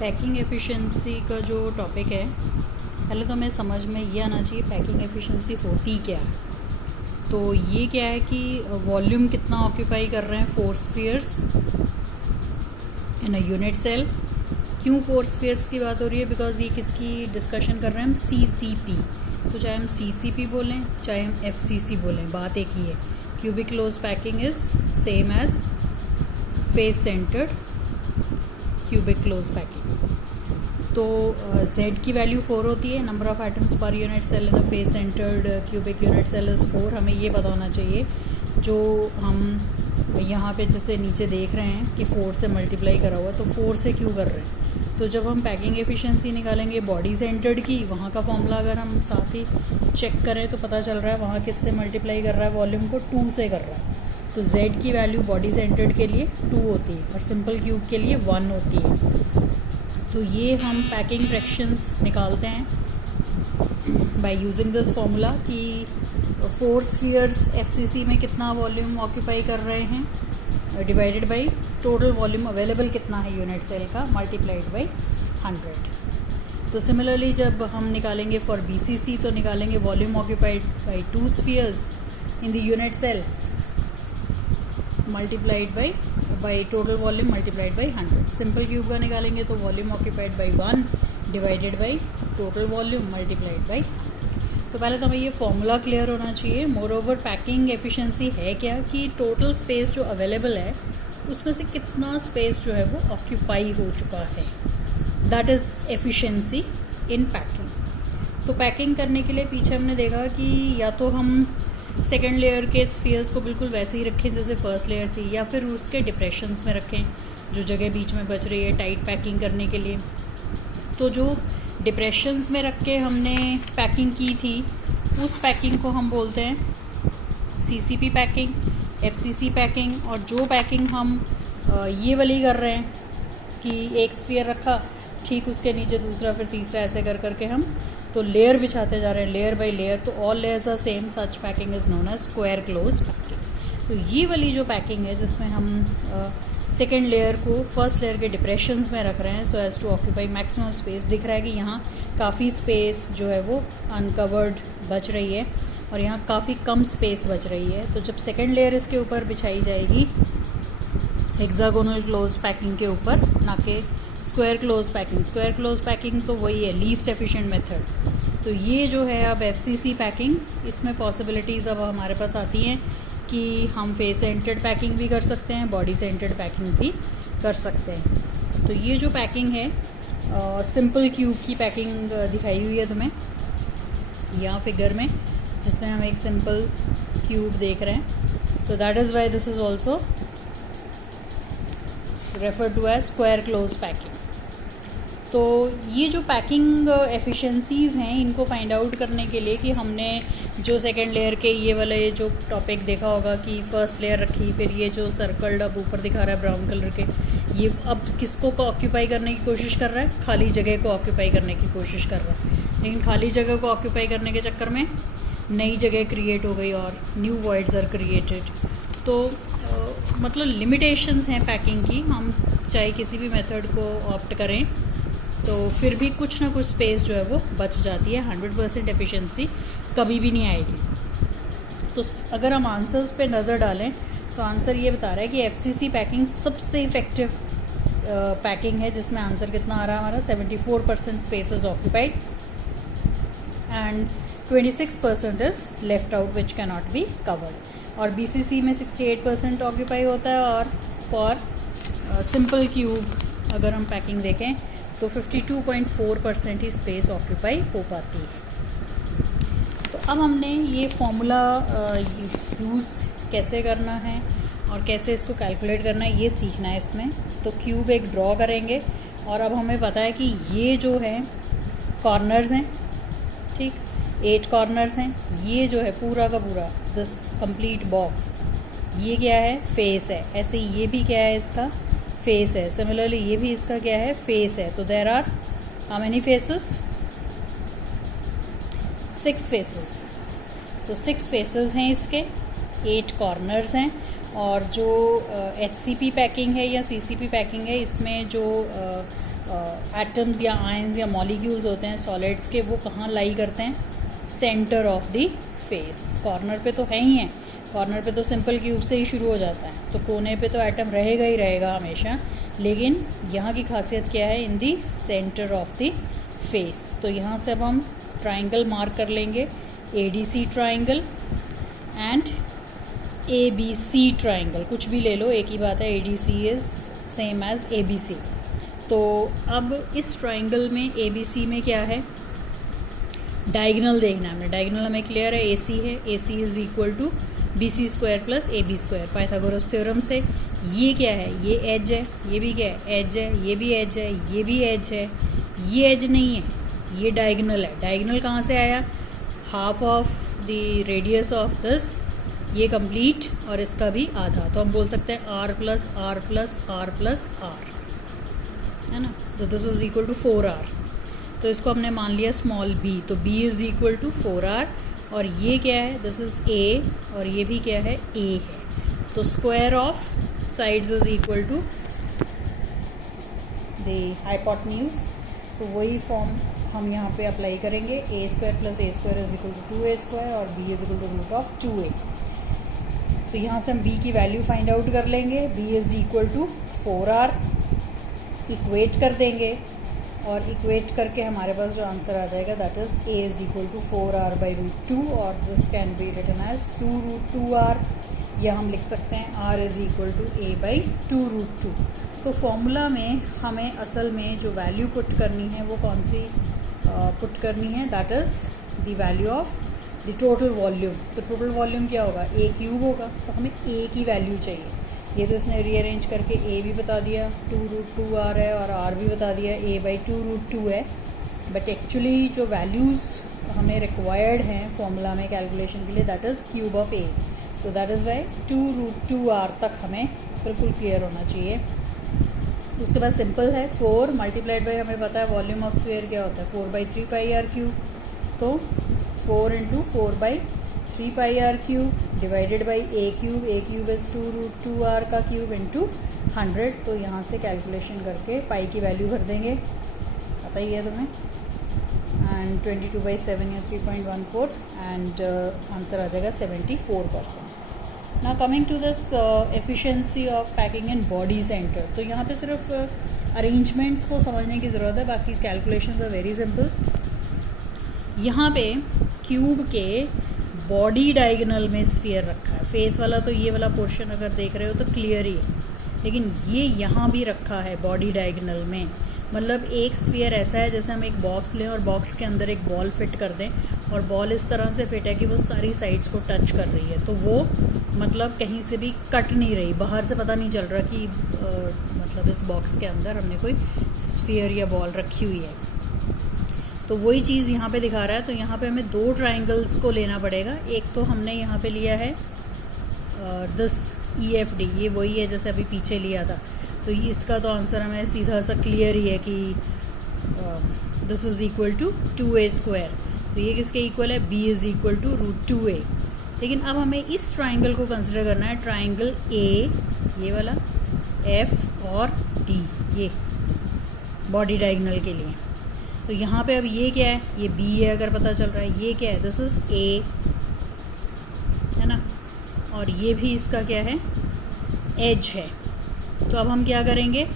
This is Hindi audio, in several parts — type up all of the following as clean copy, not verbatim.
पैकिंग एफिशिएंसी का जो टॉपिक है, पहले तो हमें समझ में ये आना चाहिए पैकिंग एफिशिएंसी होती क्या है। तो ये क्या है कि वॉल्यूम कितना ऑक्यूपाई कर रहे हैं four spheres in a unit cell. क्यों फोर स्फीयर्स की बात हो रही है? बिकॉज ये किसकी डिस्कशन कर रहे हैं हम, CCP। तो चाहे हम CCP बोलें चाहे हम FCC बोलें, बात एक ही है। Cubic close packing is same as face centred cubic close packing. तो Z की वैल्यू 4 होती है, number of atoms per unit cell in a face centred cubic unit cell is 4। हमें ये पता होना चाहिए, जो हम यहाँ पे जैसे नीचे देख रहे हैं कि 4 से मल्टीप्लाई करा हुआ, तो 4 से क्यों कर रहे हैं? तो जब हम पैकिंग एफिशिएंसी निकालेंगे बॉडी सेंटर्ड की, वहाँ का फॉर्मूला अगर हम साथ ही चेक करें तो पता चल रहा है वहाँ किससे मल्टीप्लाई कर रहा है, वॉल्यूम को 2 से कर रहा है। तो Z की वैल्यू बॉडी सेंटर्ड के लिए 2 होती है और सिंपल क्यूब के लिए 1 होती है। तो ये हम पैकिंग फ्रैक्शंस निकालते हैं बाय यूजिंग दिस फॉर्मूला कि 4 स्फीयर्स FCC में कितना वॉल्यूम ऑक्यूपाई कर रहे हैं divided by total volume available कितना है यूनिट सेल का मल्टीप्लाइड बाय 100। तो सिमिलरली जब हम निकालेंगे फॉर BCC तो निकालेंगे volume occupied by 2 spheres in the unit cell multiplied by total volume multiplied by 100। Simple cube का निकालेंगे तो volume occupied by 1 divided by total volume multiplied by. तो पहले तो हमें ये फॉर्मूला क्लियर होना चाहिए। मोर ओवर पैकिंग एफिशिएंसी है क्या कि टोटल स्पेस जो अवेलेबल है उसमें से कितना स्पेस जो है वो ऑक्यूपाई हो चुका है, that is efficiency in packing. तो पैकिंग करने के लिए पीछे हमने देखा कि या तो हम सेकेंड लेयर के स्फीयर्स को बिल्कुल वैसे ही रखें जैसे फर्स्ट लेयर थी, या फिर उसके डिप्रेशंस में रखें जो जगह बीच में बच रही है टाइट पैकिंग करने के लिए। तो जो डिप्रेशंस में रख के हमने पैकिंग की थी उस पैकिंग को हम बोलते हैं CCP पैकिंग, FCC पैकिंग। और जो पैकिंग हम ये वाली कर रहे हैं कि एक स्फीयर रखा, ठीक उसके नीचे दूसरा फिर तीसरा, ऐसे कर करके हम तो लेयर बिछाते जा रहे हैं लेयर बाय लेयर। तो all layers are same, such packing is known as square close packing. तो ये वाली जो पैकिंग है जिसमें हम सेकेंड लेयर को फर्स्ट लेयर के डिप्रेशंस में रख रहे हैं so as to occupy maximum space. दिख रहा है कि यहाँ काफ़ी स्पेस जो है वो अनकवर्ड बच रही है और यहाँ काफ़ी कम स्पेस बच रही है। तो जब सेकेंड लेयर इसके ऊपर बिछाई जाएगी हेक्सागोनल क्लोज पैकिंग के ऊपर, ना कि square close packing. Square close packing तो वही है लीस्ट एफिशिएंट मेथड। तो ये जो है अब FCC पैकिंग, इसमें पॉसिबिलिटीज़ अब हमारे पास आती हैं कि हम फेस सेंटर्ड पैकिंग भी कर सकते हैं, बॉडी सेंटर्ड पैकिंग भी कर सकते हैं। तो ये जो पैकिंग है सिंपल क्यूब की पैकिंग दिखाई हुई है तुम्हें यहाँ फिगर में, जिसमें हम एक सिंपल क्यूब देख रहे हैं। तो that is why this is also refer to as square close packing. तो ये जो पैकिंग एफिशिएंसीज़ हैं इनको फाइंड आउट करने के लिए कि हमने जो सेकेंड लेयर के ये वाले जो टॉपिक देखा होगा कि फर्स्ट लेयर रखी, फिर ये जो सर्कल्ड अब ऊपर दिखा रहा है ब्राउन कलर के, ये अब किसको को ऑक्यूपाई करने की कोशिश कर रहा है? खाली जगह को ऑक्यूपाई करने की कोशिश कर रहा है। लेकिन खाली जगह को ऑक्यूपाई करने के चक्कर में नई जगह क्रिएट हो गई और न्यू वॉइड्स आर क्रिएटेड। तो मतलब लिमिटेशंस हैं पैकिंग की। हम चाहे किसी भी मेथड को ऑप्ट करें तो फिर भी कुछ ना कुछ स्पेस जो है वो बच जाती है। 100% एफिशिएंसी कभी भी नहीं आएगी। तो अगर हम आंसर्स पे नज़र डालें तो आंसर ये बता रहा है कि FCC पैकिंग सबसे इफ़ेक्टिव पैकिंग है, जिसमें आंसर कितना आ रहा है हमारा 74% space is occupied and 26% is left out which can not be covered. और BCC में 68% ऑक्यूपाई होता है और फॉर सिंपल क्यूब अगर हम पैकिंग देखें तो 52.4% ही स्पेस ऑक्यूपाई हो पाती है। तो अब हमने ये फॉर्मूला यूज़ कैसे करना है और कैसे इसको कैलकुलेट करना है ये सीखना है इसमें। तो क्यूब एक ड्रॉ करेंगे और अब हमें पता है कि ये जो है कॉर्नर्स हैं, ठीक, 8 कॉर्नर्स हैं। ये जो है पूरा का पूरा दिस कंप्लीट बॉक्स ये क्या है? फेस है। ऐसे ही ये भी क्या है? इसका फेस है। सिमिलरली ये भी इसका क्या है? फेस है। तो there are how many faces? 6 faces. तो 6 फेसेस हैं इसके, 8 कॉर्नर्स हैं। और जो HCP पैकिंग है या CCP पैकिंग है इसमें जो एटम्स या आयंस या मॉलिक्यूल्स होते हैं सॉलिड्स के, वो कहाँ लाई करते हैं, centre of the face. Corner पे तो है ही है, कॉर्नर पे तो सिंपल क्यूब से ही शुरू हो जाता है, तो कोने पे तो एटम रहेगा ही रहेगा हमेशा, लेकिन यहाँ की खासियत क्या है, in the centre of the face. तो यहाँ से अब हम ट्राइंगल मार्क कर लेंगे, ADC triangle and ABC triangle, कुछ भी ले लो एक ही बात है, ADC is same as ABC। तो अब इस ट्राइंगल में ABC में क्या है, डायगोनल देखना है हमें, डायगोनल हमें क्लियर है, AC है, AC is equal to BC square plus AB square Pythagoras theorem से। ये क्या है, ये एज है, ये भी क्या है, एज है, ये भी एज है, ये भी एज है, ये एज नहीं है, ये डायगोनल है। डायगोनल कहाँ से आया, half of the radius of this, ये कंप्लीट और इसका भी आधा, तो हम बोल सकते हैं R plus R plus R plus R, है ना। तो this is equal to 4R, तो इसको हमने मान लिया स्मॉल b, तो b is equal to 4R, और ये क्या है, दिस इज a, और ये भी क्या है, a है। तो square of sides is equal to the hypotenuse, तो वही फॉर्म हम यहाँ पे अप्लाई करेंगे, a square plus a square is equal to 2a square, और b is equal to root of 2a। तो यहाँ से हम b की वैल्यू फाइंड आउट कर लेंगे, b is equal to 4R, equate कर देंगे, और इक्वेट करके हमारे पास जो आंसर आ जाएगा that is a is equal to 4R by root 2, और this can be written as 2 root 2R, या हम लिख सकते हैं r is equal to a by 2 root 2। तो फॉर्मूला में हमें असल में जो वैल्यू पुट करनी है वो कौन सी पुट करनी है, that is the value of the total volume. तो टोटल वॉल्यूम क्या होगा, a क्यूब होगा, तो हमें a की वैल्यू चाहिए। ये तो इसने रीअरेंज करके a भी बता दिया 2 रूट 2R है, और r भी बता दिया a बाई 2 रूट 2 है, बट एक्चुअली जो वैल्यूज़ हमें रिक्वायर्ड हैं फॉर्मूला में कैलकुलेशन के लिए that is cube of a, so that is by 2 root 2R तक हमें बिल्कुल क्लियर होना चाहिए। उसके बाद सिंपल है, 4 मल्टीप्लाइड बाई, हमें पता है वॉल्यूम ऑफ स्फीयर क्या होता है, 4 बाई 3 पाई R क्यूब, तो 4 into 4 by 3 pi R cube divided by a cube is 2 root 2R का क्यूब इंटू 100। तो यहाँ से कैलकुलेशन करके पाई की वैल्यू भर देंगे, पता ही है तुम्हें, एंड 22 बाई 7 या 3.14, एंड आंसर आ जाएगा 74%। ना coming to this efficiency of packing in body center, तो यहाँ पे सिर्फ अरेंजमेंट्स को समझने की ज़रूरत है, बाकी कैलकुलेशंस आर वेरी सिंपल। यहाँ पे क्यूब के बॉडी डायगोनल में स्फीयर रखा है, फेस वाला तो ये वाला पोर्शन अगर देख रहे हो तो क्लियर ही है, लेकिन ये यहाँ भी रखा है बॉडी डायगोनल में, मतलब एक स्फीयर ऐसा है जैसे हम एक बॉक्स लें और बॉक्स के अंदर एक बॉल फिट कर दें, और बॉल इस तरह से फिट है कि वो सारी साइड्स को टच कर रही है, तो वो मतलब कहीं से भी कट नहीं रही, बाहर से पता नहीं चल रहा कि मतलब इस बॉक्स के अंदर हमने कोई स्फीयर या बॉल रखी हुई है। तो वही चीज़ यहाँ पे दिखा रहा है, तो यहाँ पे हमें 2 ट्राइंगल्स को लेना पड़ेगा। एक तो हमने यहाँ पे लिया है दिस EFD, ये वही है जैसे अभी पीछे लिया था, तो इसका तो आंसर हमें सीधा सा क्लियर ही है कि this is equal to 2a square, तो ये किसके इक्वल है, b is equal to root 2a। लेकिन अब हमें इस ट्राइंगल को कंसिडर करना है, ट्राइंगल A ये वाला, F और D, ये बॉडी डायगोनल के लिए। तो यहाँ पे अब ये क्या है, ये B है अगर पता चल रहा है, ये क्या है, दिस इज A है ना, और ये भी इसका क्या है, एज है। तो अब हम क्या करेंगे,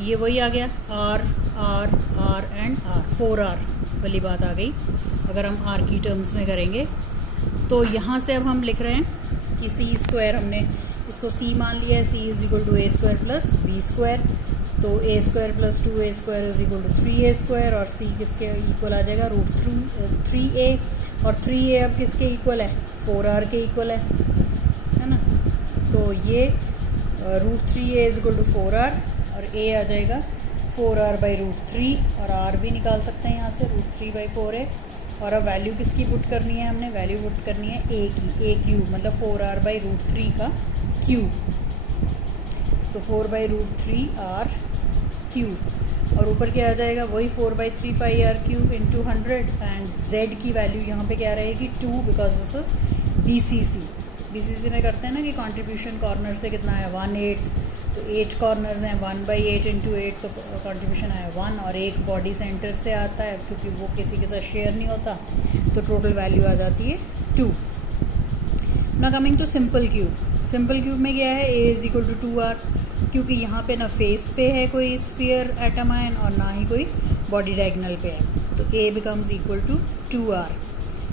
ये वही आ गया R R R and R, 4R वाली बात आ गई अगर हम R की टर्म्स में करेंगे। तो यहाँ से अब हम लिख रहे हैं कि C स्क्वायर, हमने इसको C मान लिया है, C is equal to a square plus b square, तो a square plus 2a square is equal to 3a square, और C किसके इक्वल आ जाएगा, रूट 3a, और 3a अब किसके इक्वल है, 4R के इक्वल है ना। तो ये root 3a is equal to 4R, और a आ जाएगा 4R बाई रूट 3, और r भी निकाल सकते हैं यहाँ से, रूट 3 बाई 4a। और अब वैल्यू किसकी पुट करनी है, हमने वैल्यू पुट करनी है a की, a क्यूब मतलब 4R बाई रूट 3 का क्यूब, तो 4 बाई रूट 3R क्यूब, और ऊपर क्या आ जाएगा, वही 4 by 3 pi R cube into 100, and z की वैल्यू यहाँ पे क्या रहेगी, 2, बिकॉज दिस इज BCC में करते हैं ना कि कंट्रीब्यूशन कॉर्नर से कितना है, 1/8, तो 8 कॉर्नर्स हैं, 1/8 इंटू 8 तो कंट्रीब्यूशन आया 1, और एक बॉडी सेंटर से आता है क्योंकि वो किसी के साथ शेयर नहीं होता, तो टोटल वैल्यू आ जाती है 2। ना coming to simple cube. Simple cube में क्या है, A is equal to 2R, क्योंकि यहाँ पे ना फेस पे है कोई स्फीयर एटम आयन और ना ही कोई बॉडी डायगोनल पे है, तो A becomes equal to 2R।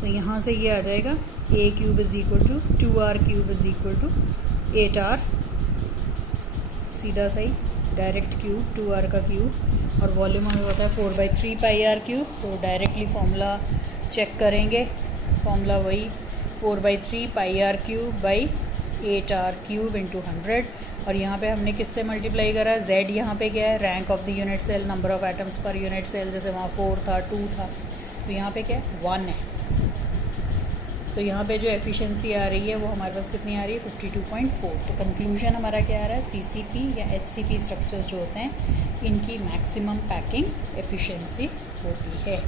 तो यहाँ से ये आ जाएगा A cube is equal to 2R cube is equal to 8R, सीधा सही डायरेक्ट क्यूब 2R का क्यूब, और वॉल्यूम हमें पता है 4/3 पाई R क्यूब। तो डायरेक्टली फॉर्मूला चेक करेंगे, फॉर्मूला वही 4/3 पाई R cube by 8R cube into 100, और यहाँ पे हमने किससे मल्टीप्लाई करा, Z यहाँ पे क्या है, rank of the unit cell, number of atoms per unit cell, जैसे वहाँ 4 था 2 था, तो यहाँ पे क्या है 1 है। तो यहाँ पे जो एफिशिएंसी आ रही है वो हमारे पास कितनी आ रही है 52.4। तो कंक्लूजन हमारा क्या आ रहा है, CCP या HCP स्ट्रक्चर्स जो होते हैं इनकी मैक्सिमम पैकिंग एफिशिएंसी होती है।